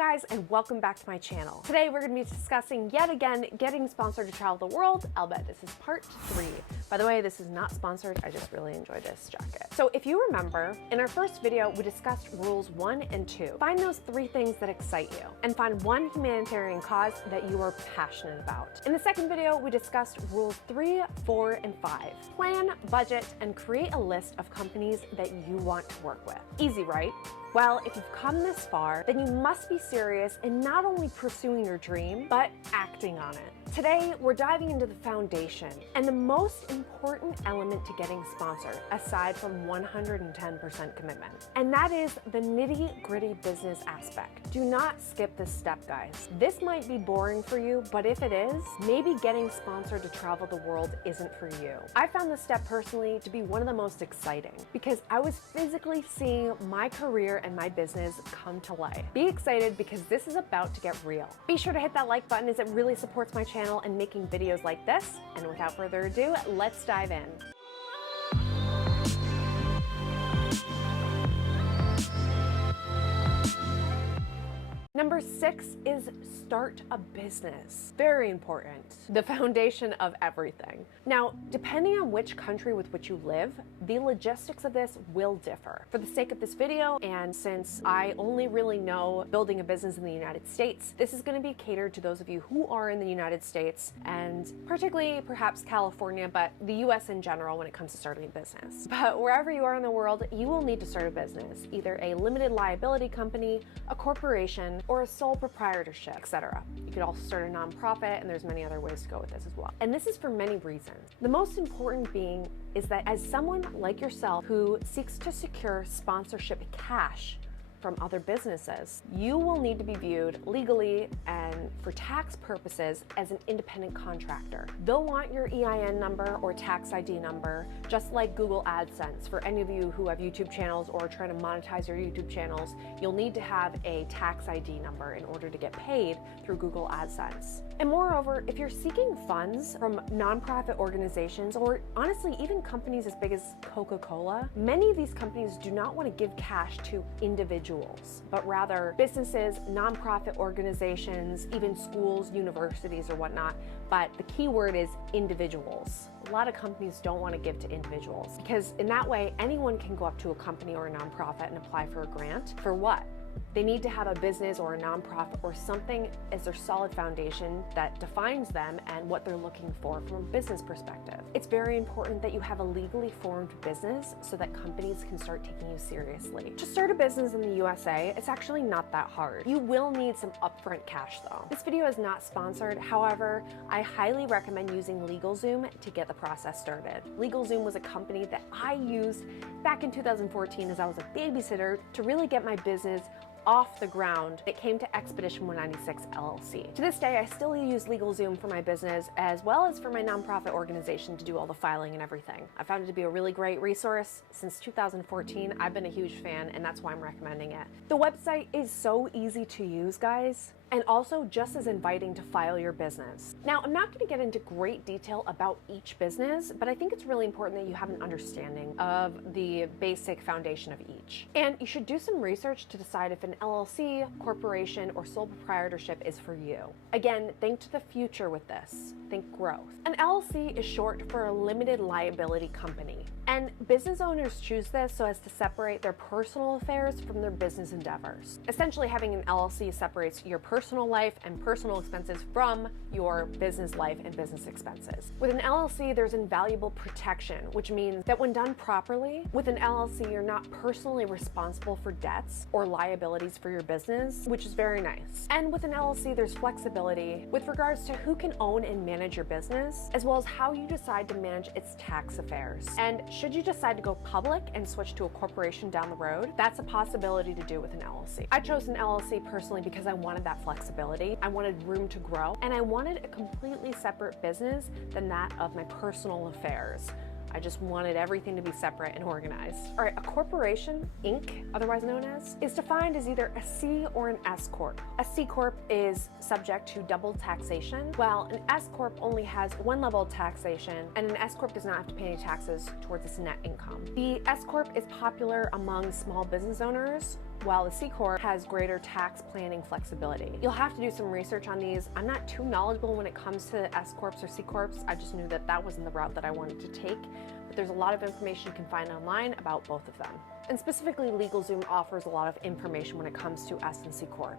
guys, and welcome back to my channel. Today we're going to be discussing yet again getting sponsored to travel the world. I'll bet this is part 3. By the way, this is not sponsored, I just really enjoy this jacket. So if you remember, in our first video we discussed rules 1 and 2. Find those 3 things that excite you, and find one humanitarian cause that you are passionate about. In the second video we discussed rules 3, 4, and 5. Plan, budget, and create a list of companies that you want to work with. Easy, right? Well, if you've come this far, then you must be serious in not only pursuing your dream, but acting on it. Today, we're diving into the foundation and the most important element to getting sponsored, aside from 110% commitment. And that is the nitty-gritty business aspect. Do not skip this step, guys. This might be boring for you, but if it is, maybe getting sponsored to travel the world isn't for you. I found this step personally to be one of the most exciting because I was physically seeing my career and my business come to life. Be excited because this is about to get real. Be sure to hit that like button as it really supports my channel and making videos like this. And without further ado, let's dive in. Number 6 is start a business. Very important. The foundation of everything. Now, depending on which country with which you live, the logistics of this will differ. For the sake of this video, and since I only really know building a business in the United States, this is going to be catered to those of you who are in the United States, and particularly perhaps California, but the US in general when it comes to starting a business. But wherever you are in the world, you will need to start a business, either a limited liability company, a corporation, or a sole proprietorship, etc. You could also start a nonprofit, and there's many other ways to go with this as well. And this is for many reasons. The most important being is that as someone like yourself who seeks to secure sponsorship cash from other businesses, you will need to be viewed legally and for tax purposes as an independent contractor. They'll want your EIN number or tax ID number, just like Google AdSense. For any of you who have YouTube channels or are trying to monetize your YouTube channels, you'll need to have a tax ID number in order to get paid through Google AdSense. And moreover, if you're seeking funds from nonprofit organizations, or honestly even companies as big as Coca-Cola, many of these companies do not want to give cash to individuals, but rather businesses, nonprofit organizations, even schools, universities, or whatnot. But the key word is individuals. A lot of companies don't want to give to individuals because in that way, anyone can go up to a company or a nonprofit and apply for a grant. For what? They need to have a business or a nonprofit or something as their solid foundation that defines them and what they're looking for from a business perspective. It's very important that you have a legally formed business so that companies can start taking you seriously. To start a business in the USA, it's actually not that hard. You will need some upfront cash though. This video is not sponsored. However, I highly recommend using LegalZoom to get the process started. LegalZoom was a company that I used back in 2014 as I was a babysitter to really get my business off the ground. It came to Expedition 196 LLC. To this day, I still use LegalZoom for my business as well as for my nonprofit organization to do all the filing and everything. I found it to be a really great resource. Since 2014, I've been a huge fan, and that's why I'm recommending it. The website is so easy to use, guys, and also just as inviting to file your business. Now, I'm not going to get into great detail about each business, but I think it's really important that you have an understanding of the basic foundation of each. And you should do some research to decide if an LLC, corporation, or sole proprietorship is for you. Again, think to the future with this. Think growth. An LLC is short for a limited liability company. And business owners choose this so as to separate their personal affairs from their business endeavors. Essentially, having an LLC separates your personal life and personal expenses from your business life and business expenses. With an LLC, there's invaluable protection, which means that when done properly, with an LLC, you're not personally responsible for debts or liabilities for your business, which is very nice. And with an LLC, there's flexibility with regards to who can own and manage your business, as well as how you decide to manage its tax affairs. And should you decide to go public and switch to a corporation down the road, that's a possibility to do with an LLC. I chose an LLC personally because I wanted that flexibility. I wanted room to grow, and I wanted a completely separate business than that of my personal affairs. I just wanted everything to be separate and organized. All right, a corporation, Inc., otherwise known as, is defined as either a C or an S Corp. A C Corp is subject to double taxation, while an S Corp only has one level of taxation, and an S Corp does not have to pay any taxes towards its net income. The S Corp is popular among small business owners while the C Corp has greater tax planning flexibility. You'll have to do some research on these. I'm not too knowledgeable when it comes to S Corps or C Corps. I just knew that that wasn't the route that I wanted to take, but there's a lot of information you can find online about both of them. And specifically, LegalZoom offers a lot of information when it comes to S and C Corps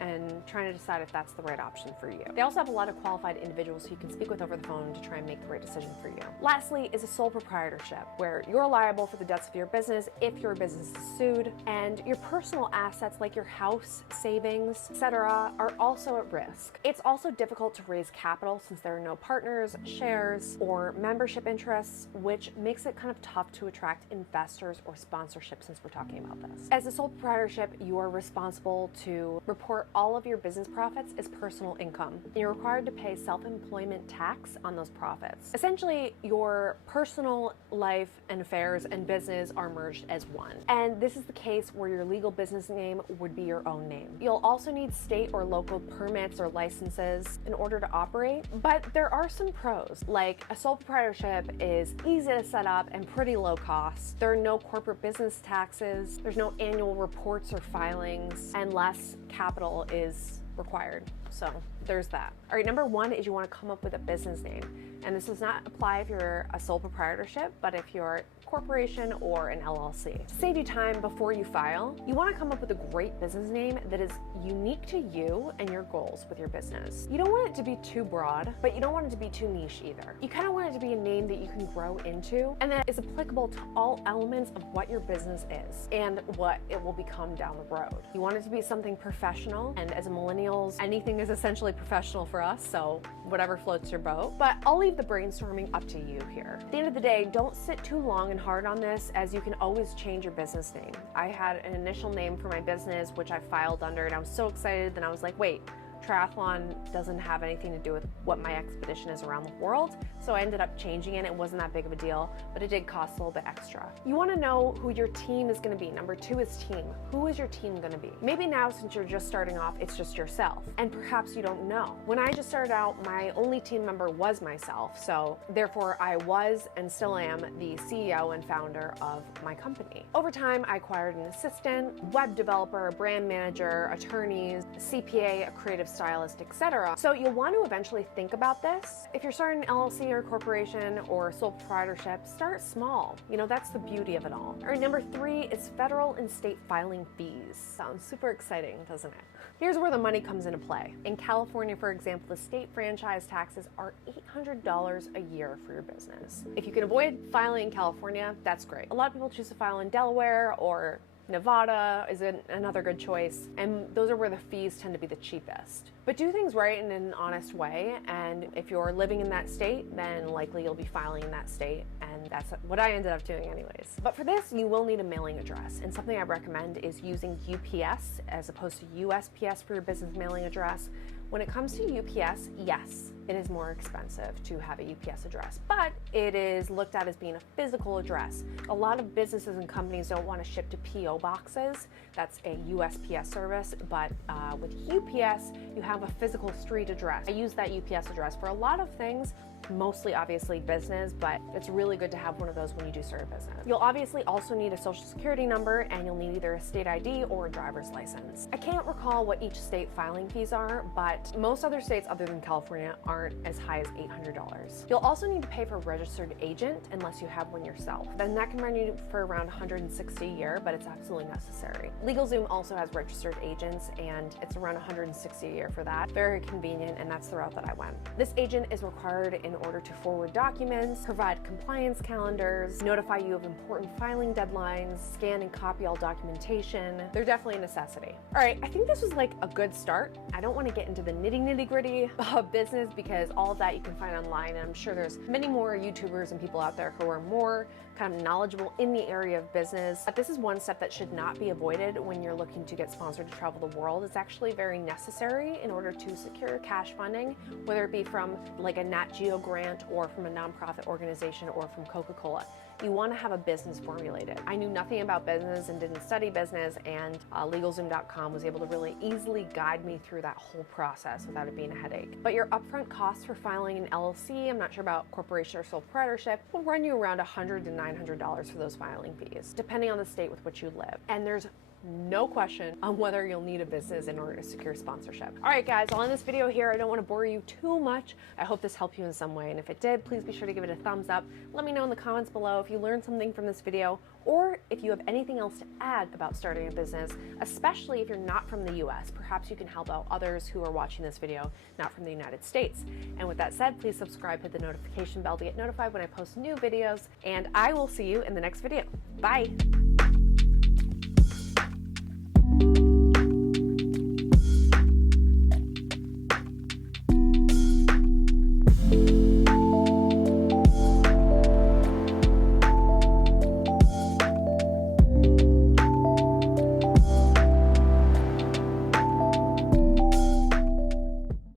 and trying to decide if that's the right option for you. They also have a lot of qualified individuals who you can speak with over the phone to try and make the right decision for you. Lastly is a sole proprietorship, where you're liable for the debts of your business if your business is sued, and your personal assets like your house, savings, etc. are also at risk. It's also difficult to raise capital since there are no partners, shares, or membership interests, which makes it kind of tough to attract investors or sponsorship since we're talking about this. As a sole proprietorship, you are responsible to report all of your business profits as personal income. You're required to pay self-employment tax on those profits. Essentially, your personal life and affairs and business are merged as one. And this is the case where your legal business name would be your own name. You'll also need state or local permits or licenses in order to operate, but there are some pros. Like, a sole proprietorship is easy to set up and pretty low cost. There are no corporate business taxes, there's no annual reports or filings, and less capital is required. So there's that. All right, number one is you want to come up with a business name. And this does not apply if you're a sole proprietorship, but if you're a corporation or an LLC. To save you time before you file, you want to come up with a great business name that is unique to you and your goals with your business. You don't want it to be too broad, but you don't want it to be too niche either. You kind of want it to be a name that you can grow into and that is applicable to all elements of what your business is and what it will become down the road. You want it to be something professional, and as millennials, anything is essentially professional for us, so whatever floats your boat. But I'll leave the brainstorming up to you here. At the end of the day, don't sit too long and hard on this, as you can always change your business name. I had an initial name for my business, which I filed under, and I was so excited, then I was like, wait, triathlon doesn't have anything to do with what my expedition is around the world. So I ended up changing it. It wasn't that big of a deal, but it did cost a little bit extra. You want to know who your team is going to be. Number two is team. Who is your team going to be? Maybe now, since you're just starting off, it's just yourself, and perhaps you don't know. When I just started out, my only team member was myself. So therefore I was and still am the CEO and founder of my company. Over time, I acquired an assistant, web developer, brand manager, attorneys, CPA, a creative stylist, etc. So you'll want to eventually think about this. If you're starting an LLC or a corporation or a sole proprietorship, start small. You know, that's the beauty of it all. All right, number three is federal and state filing fees. Sounds super exciting, doesn't it? Here's where the money comes into play. In California, for example, the state franchise taxes are $800 a year for your business. If you can avoid filing in California, that's great. A lot of people choose to file in Delaware, or Nevada is another good choice, and those are where the fees tend to be the cheapest. But do things right in an honest way, and if you're living in that state, then likely you'll be filing in that state, and that's what I ended up doing anyways. But for this, you will need a mailing address, and something I recommend is using UPS as opposed to USPS for your business mailing address. When it comes to UPS, yes, it is more expensive to have a UPS address, but it is looked at as being a physical address. A lot of businesses and companies don't want to ship to PO boxes. That's a USPS service, but with UPS, you have a physical street address. I use that UPS address for a lot of things, mostly obviously business, but it's really good to have one of those when you do start a business. You'll obviously also need a social security number, and you'll need either a state ID or a driver's license. I can't recall what each state filing fees are, but most other states other than California aren't as high as $800. You'll also need to pay for a registered agent unless you have one yourself. Then that can run you for around $160 a year, but it's absolutely necessary. LegalZoom also has registered agents, and it's around $160 a year for that. Very convenient, and that's the route that I went. This agent is required in order to forward documents, provide compliance calendars, notify you of important filing deadlines, scan and copy all documentation. They're definitely a necessity. All right, I think this was like a good start. I don't want to get into the nitty-gritty of business because all of that you can find online, and I'm sure there's many more YouTubers and people out there who are more kind of knowledgeable in the area of business. But this is one step that should not be avoided when you're looking to get sponsored to travel the world. It's actually very necessary in order to secure cash funding, whether it be from like a Nat Geo grant or from a nonprofit organization or from Coca-Cola. You want to have a business formulated. I knew nothing about business and didn't study business, and LegalZoom.com was able to really easily guide me through that whole process without it being a headache. But your upfront costs for filing an LLC, I'm not sure about corporation or sole proprietorship, will run you around $100 to $900 for those filing fees, depending on the state with which you live. And there's no question, on whether you'll need a business in order to secure sponsorship. All right, guys, I'll end this video here. I don't want to bore you too much. I hope this helped you in some way, and if it did, please be sure to give it a thumbs up. Let me know in the comments below if you learned something from this video, or if you have anything else to add about starting a business, especially if you're not from the US. Perhaps you can help out others who are watching this video not from the United States. And with that said, please subscribe, hit the notification bell to get notified when I post new videos, and I will see you in the next video. Bye.